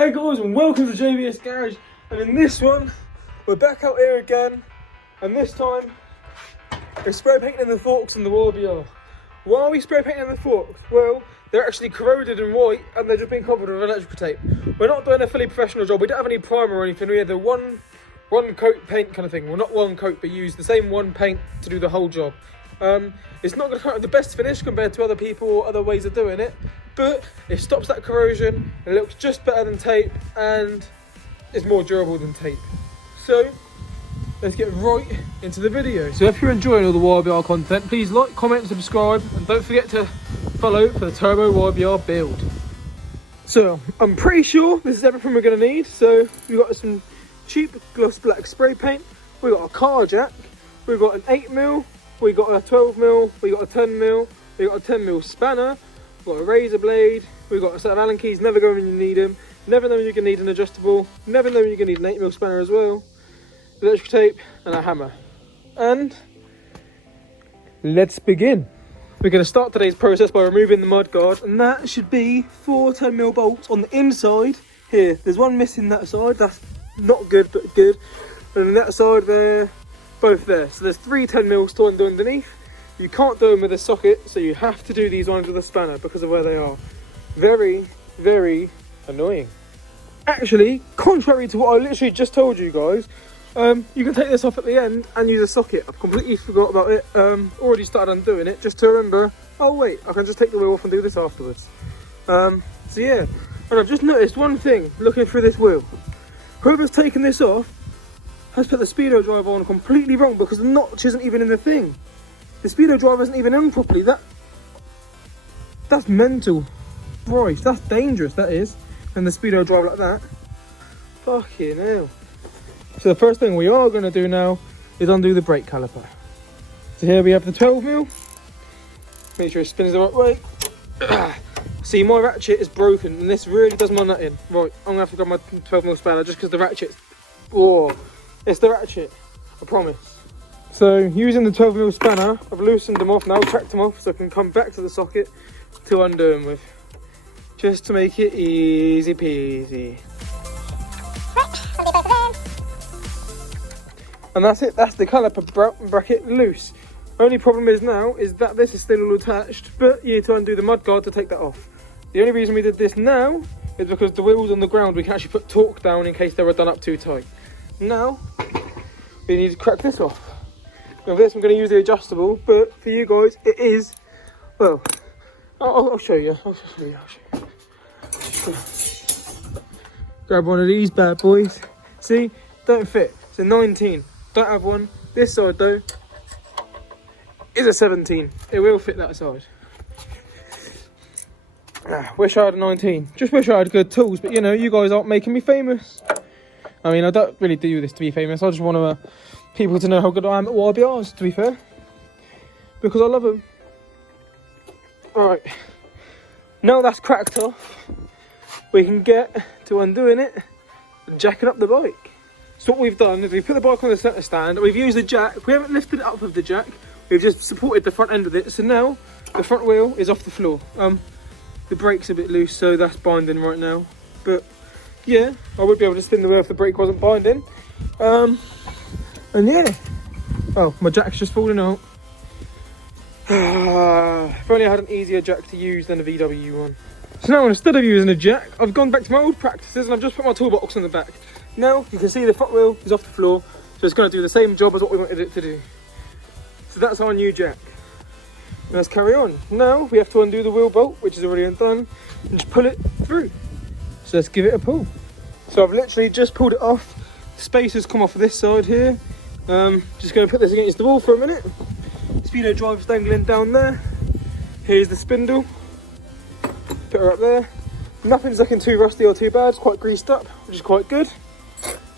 Hey guys, and welcome to JBS Garage. And in this one, we're back out here again, and this time we're spray painting the forks on the YBR. Why are we spray painting the forks? Well, they're actually corroded and white, and they're just being covered with electrical tape. We're not doing a fully professional job. We don't have any primer or anything. We have the one coat paint kind of thing. Well, not one coat, but use the same one paint to do the whole job. It's not going to come out the best finish compared to other people or other ways of doing it, but it stops that corrosion, it looks just better than tape, and it's more durable than tape. So let's get right into the video. So if you're enjoying all the YBR content, please like, comment, subscribe, and don't forget to follow for the Turbo YBR build. So I'm pretty sure this is everything we're going to need. So we've got some cheap gloss black spray paint, we've got a car jack, we've got an 8mm, we got a 12mm, we got a 10mm, we got a 10mm spanner, we've got a razor blade, we've got a set of Allen keys, never go when you need them, never know when you're going to need an adjustable, never know when you're going to need an 8mm spanner as well, electrical tape and a hammer. And let's begin. We're going to start today's process by removing the mud guard, and that should be 4 10mm bolts on the inside here. There's one missing that side, that's not good but good, and on that side there, both there. So there's 3 10mm to undo underneath. You can't do them with a socket, so you have to do these ones with a spanner because of where they are. Very, very annoying. Actually, contrary to what I literally just told you guys, you can take this off at the end and use a socket. I've completely forgot about it. Already started undoing it just to remember, oh wait, I can just take the wheel off and do this afterwards. So yeah, and I've just noticed one thing looking through this wheel. Whoever's taken this off has put the speedo drive on completely wrong because the notch isn't even in the thing. The speedo drive isn't even in properly. That's mental. Right, that's dangerous, that is. And the speedo drive like that. Fucking hell. So the first thing we are going to do now is undo the brake caliper. So here we have the 12mm. Make sure it spins the right way. See, my ratchet is broken and this really does my nut in. Right, I'm going to have to grab my 12mm spanner just because the ratchet's... Oh, it's the ratchet, I promise. So using the 12mm spanner, I've loosened them off now, cracked them off so I can come back to the socket to undo them with. Just to make it easy peasy. And that's it, that's the caliper bracket loose. Only problem is now is that this is still all attached, but you need to undo the mud guard to take that off. The only reason we did this now is because the wheels on the ground we can actually put torque down in case they were done up too tight. Now we need to crack this off. Now for this I'm going to use the adjustable, but for you guys it is, well, I'll show you. I'll show you. Grab one of these bad boys. See, don't fit. It's a 19. Don't have one. This side though is a 17. It will fit that side. Wish I had a 19. Just wish I had good tools, but you know, you guys aren't making me famous. I mean, I don't really do this to be famous. I just want people to know how good I am at YBRs, to be fair. Because I love them. Alright. Now that's cracked off, we can get to undoing it and jacking up the bike. So what we've done is we've put the bike on the centre stand, we've used the jack, we haven't lifted it up with the jack, we've just supported the front end with it. So now the front wheel is off the floor. The brake's a bit loose, so that's binding right now. But yeah, I would be able to spin the wheel if the brake wasn't binding. And yeah, oh, my jack's just falling out. If only I had an easier jack to use than a VW one. So now instead of using a jack, I've gone back to my old practices and I've just put my toolbox on the back. Now you can see the front wheel is off the floor, so it's going to do the same job as what we wanted it to do. So that's our new jack. Let's carry on. Now we have to undo the wheel bolt, which is already undone, and just pull it through. So let's give it a pull. So I've literally just pulled it off. The spacers come off this side here. Just going to put this against the wall for a minute. Speedo drive's dangling down there. Here's the spindle. Put her up there. Nothing's looking too rusty or too bad. It's quite greased up, which is quite good.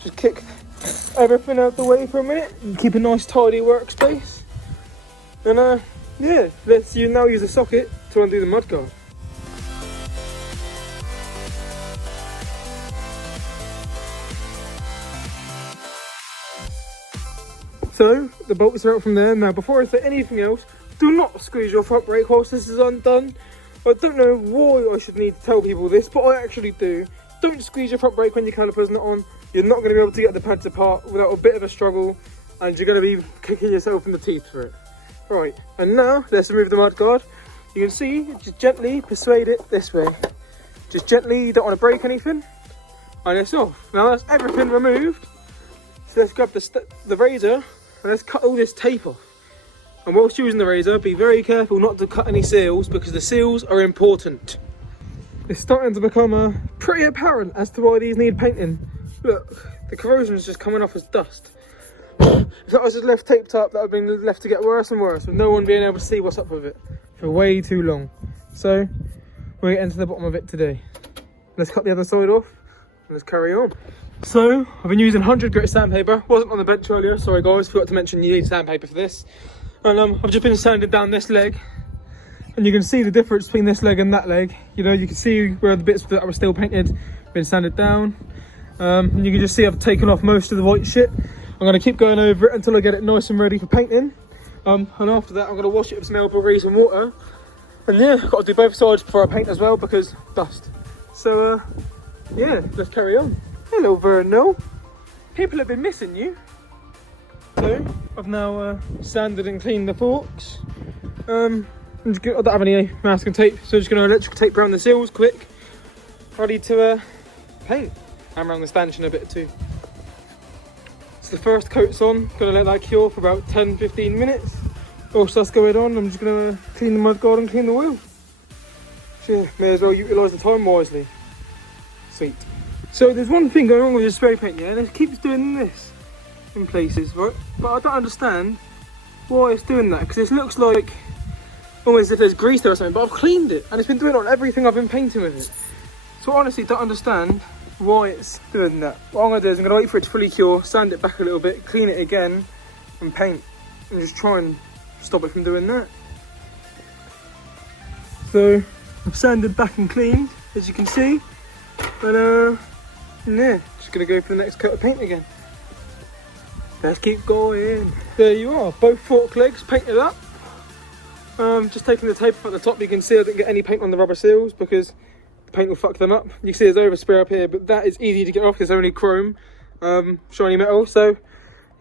Just kick everything out the way for a minute and keep a nice tidy workspace. And yeah, let's now use a socket to undo the mud guard. So the bolts are out from there. Now before I say anything else, do not squeeze your front brake whilst this is undone. I don't know why I should need to tell people this, but I actually do. don't squeeze your front brake when your caliper's not on. You're not going to be able to get the pads apart without a bit of a struggle, and you're going to be kicking yourself in the teeth for it. Right, and now let's remove the mudguard. You can see, just gently persuade it this way. Just gently, you don't want to break anything, and it's off. Now that's everything removed. So let's grab the razor and let's cut all this tape off. And whilst using the razor, be very careful not to cut any seals, because the seals are important. It's starting to become pretty apparent as to why these need painting. Look, the corrosion is just coming off as dust. If that was just left taped up, that would have been left to get worse and worse, with no one being able to see what's up with it for way too long. So we're getting to the bottom of it today. Let's cut the other side off and let's carry on. So I've been using 100 grit sandpaper. Wasn't on the bench earlier, sorry guys, forgot to mention you need sandpaper for this. And I've just been sanding down this leg, and you can see the difference between this leg and that leg. You know, you can see where the bits that were still painted been sanded down. And you can just see I've taken off most of the white shit. I'm going to keep going over it until I get it nice and ready for painting. And after that I'm going to wash it with some elbow grease and water. And yeah, I've got to do both sides before I paint as well, because dust. So yeah, let's carry on. Hello Verno. People have been missing you. So I've now sanded and cleaned the forks. I don't have any masking tape, so I'm just going to electrical tape around the seals quick. Ready to paint. And around the stanchion a bit too. So the first coat's on, going to let that cure for about 10-15 minutes. Whilst that's going on, I'm just going to clean the mudguard and clean the wheel. So yeah, may as well utilise the time wisely. Sweet. So there's one thing going wrong with the spray paint, yeah, and it keeps doing this in places, right? But I don't understand why it's doing that, because it looks like almost as if there's grease there or something, but I've cleaned it and it's been doing it on everything I've been painting with it. So I honestly don't understand why it's doing that. What I'm going to do is I'm going to wait for it to fully cure, sand it back a little bit, clean it again and paint, and just try and stop it from doing that. So I've sanded back and cleaned, as you can see, and yeah, just going to go for the next coat of paint again. Let's keep going. There you are, both fork legs painted up. Just taking the tape off at the top, you can see I didn't get any paint on the rubber seals because the paint will fuck them up. You can see there's overspray up here, but that is easy to get off because it's only chrome, shiny metal. So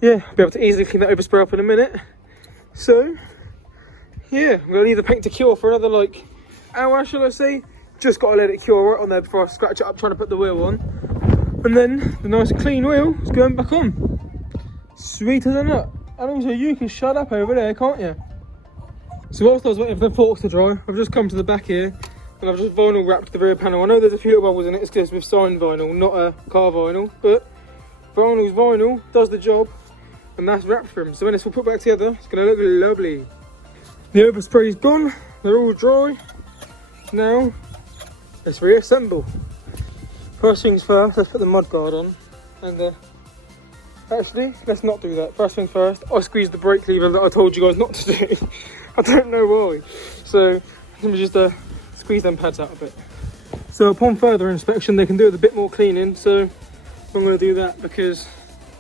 yeah, I'll be able to easily clean that overspray up in a minute. So yeah, I'm going to leave the paint to cure for another like hour, shall I say. Just got to let it cure right on there before I scratch it up trying to put the wheel on. And then the nice clean wheel is going back on. Sweet as a nut. And also you can shut up over there, can't you? So whilst I was waiting for the forks to dry, I've just come to the back here and I've just vinyl wrapped the rear panel. I know there's a few little bubbles in it, it's because it's with sign vinyl, not a car vinyl, but vinyl's vinyl, does the job, and that's wrapped for them. So when it's all put back together, it's going to look lovely. The overspray's gone, they're all dry. Now, let's reassemble. First things first, let's put the mudguard on, and actually, let's not do that. First things first, I squeezed the brake lever that I told you guys not to do. I don't know why. So let me just squeeze them pads out a bit. So upon further inspection, they can do with a bit more cleaning. So I'm going to do that because,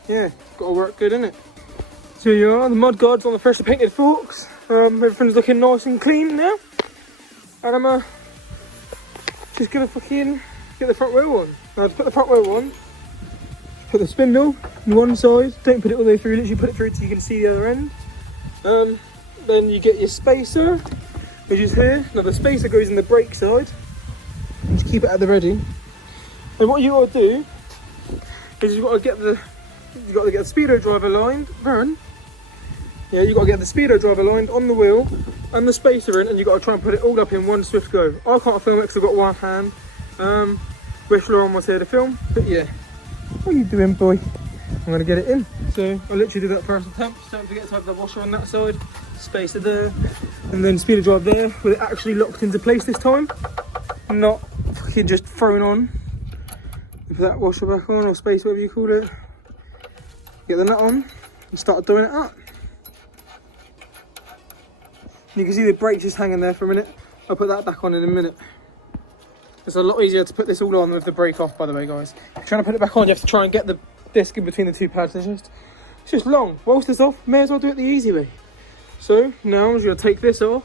yeah, it's got to work good, innit? So here you are, the mudguards on the freshly painted forks. Everything's looking nice and clean now. And I'm just going to fucking get the front wheel on. Now to put the front wheel on, put the spindle on one side, don't put it all the way through, literally put it through so you can see the other end. Then you get your spacer, which is here. Now the spacer goes in the brake side, just keep it at the ready. And what you got to do is you've got to get the speedo driver lined, yeah, you got to get the speedo driver lined on the wheel and the spacer in, and you got to try and put it all up in one swift go. I can't film it because I've got one hand. Wish Lauren was here to film, but yeah. What are you doing, boy? I'm going to get it in. So I literally did that first attempt. Don't forget to have the washer on that side, spacer there, and then speedo drive there, with it actually locked into place this time, not fucking just thrown on. Put that washer back on, or spacer, whatever you call it. Get the nut on and start doing it up. You can see the brakes just hanging there for a minute. I'll put that back on in a minute. It's a lot easier to put this all on with the brake off, by the way, guys. If you're trying to put it back on, you have to try and get the disc in between the two pads. It's just long. Whilst it's off, may as well do it the easy way. So now I'm just going to take this off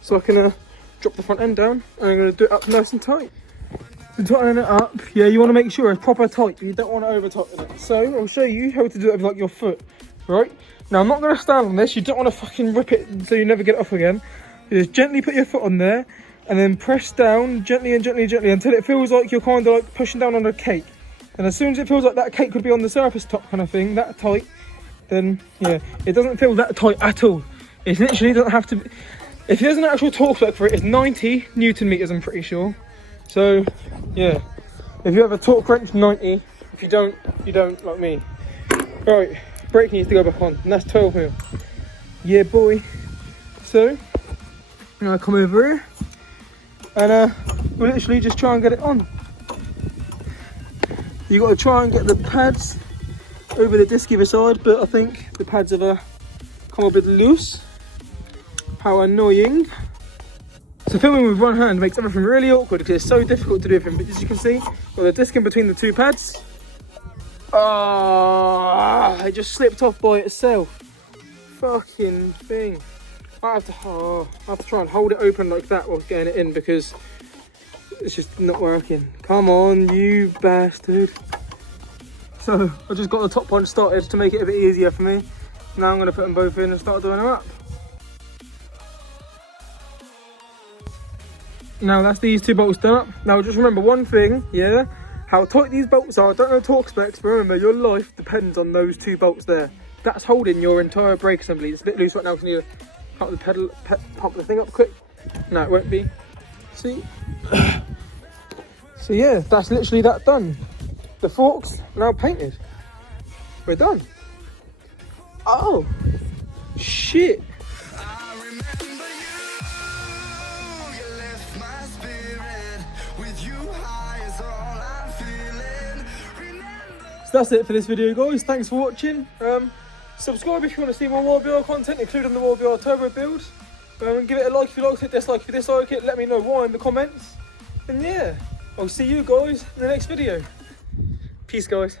so I can drop the front end down, and I'm going to do it up nice and tight. to tighten it up, yeah, you want to make sure it's proper tight. You don't want to over tighten it. So I'll show you how to do it with like your foot, right? Now I'm not going to stand on this. You don't want to fucking rip it so you never get it off again. You just gently put your foot on there and then press down gently and gently and gently until it feels like you're kind of like pushing down on a cake. And as soon as it feels like that cake could be on the surface top kind of thing, that tight, then yeah, it doesn't feel that tight at all. It literally doesn't have to be. If there's an actual torque spec for it, it's 90 Newton meters, I'm pretty sure. So yeah, if you have a torque wrench, 90. If you don't, you don't, like me. Right, brake needs to go back on, and that's 12 mil. Yeah, boy. So I'm gonna come over here, and we'll literally just try and get it on. You got to try and get the pads over the disc either side, but I think the pads have come a bit loose. How annoying. So filming with one hand makes everything really awkward because it's so difficult to do everything. But as you can see, got the disc in between the two pads. Ah, it just slipped off by itself. Fucking thing. I have to try and hold it open like that while getting it in because it's just not working. Come on, you bastard. So I just got the top one started to make it a bit easier for me. Now I'm going to put them both in and start doing them up. Now that's these two bolts done up. Now just remember one thing, yeah, how tight these bolts are. I don't know torque specs, but remember your life depends on those two bolts there. That's holding your entire brake assembly. It's a bit loose right now, so you need to pump the thing up quick. No, it won't be. See? So yeah, that's literally that done. The forks now painted. We're done. Oh, shit. So that's it for this video, guys. Thanks for watching. Subscribe if you want to see more YBR content, including the YBR turbo builds. Give it a like if you liked it, dislike if you dislike it. Let me know why in the comments. And yeah, I'll see you guys in the next video. Peace, guys.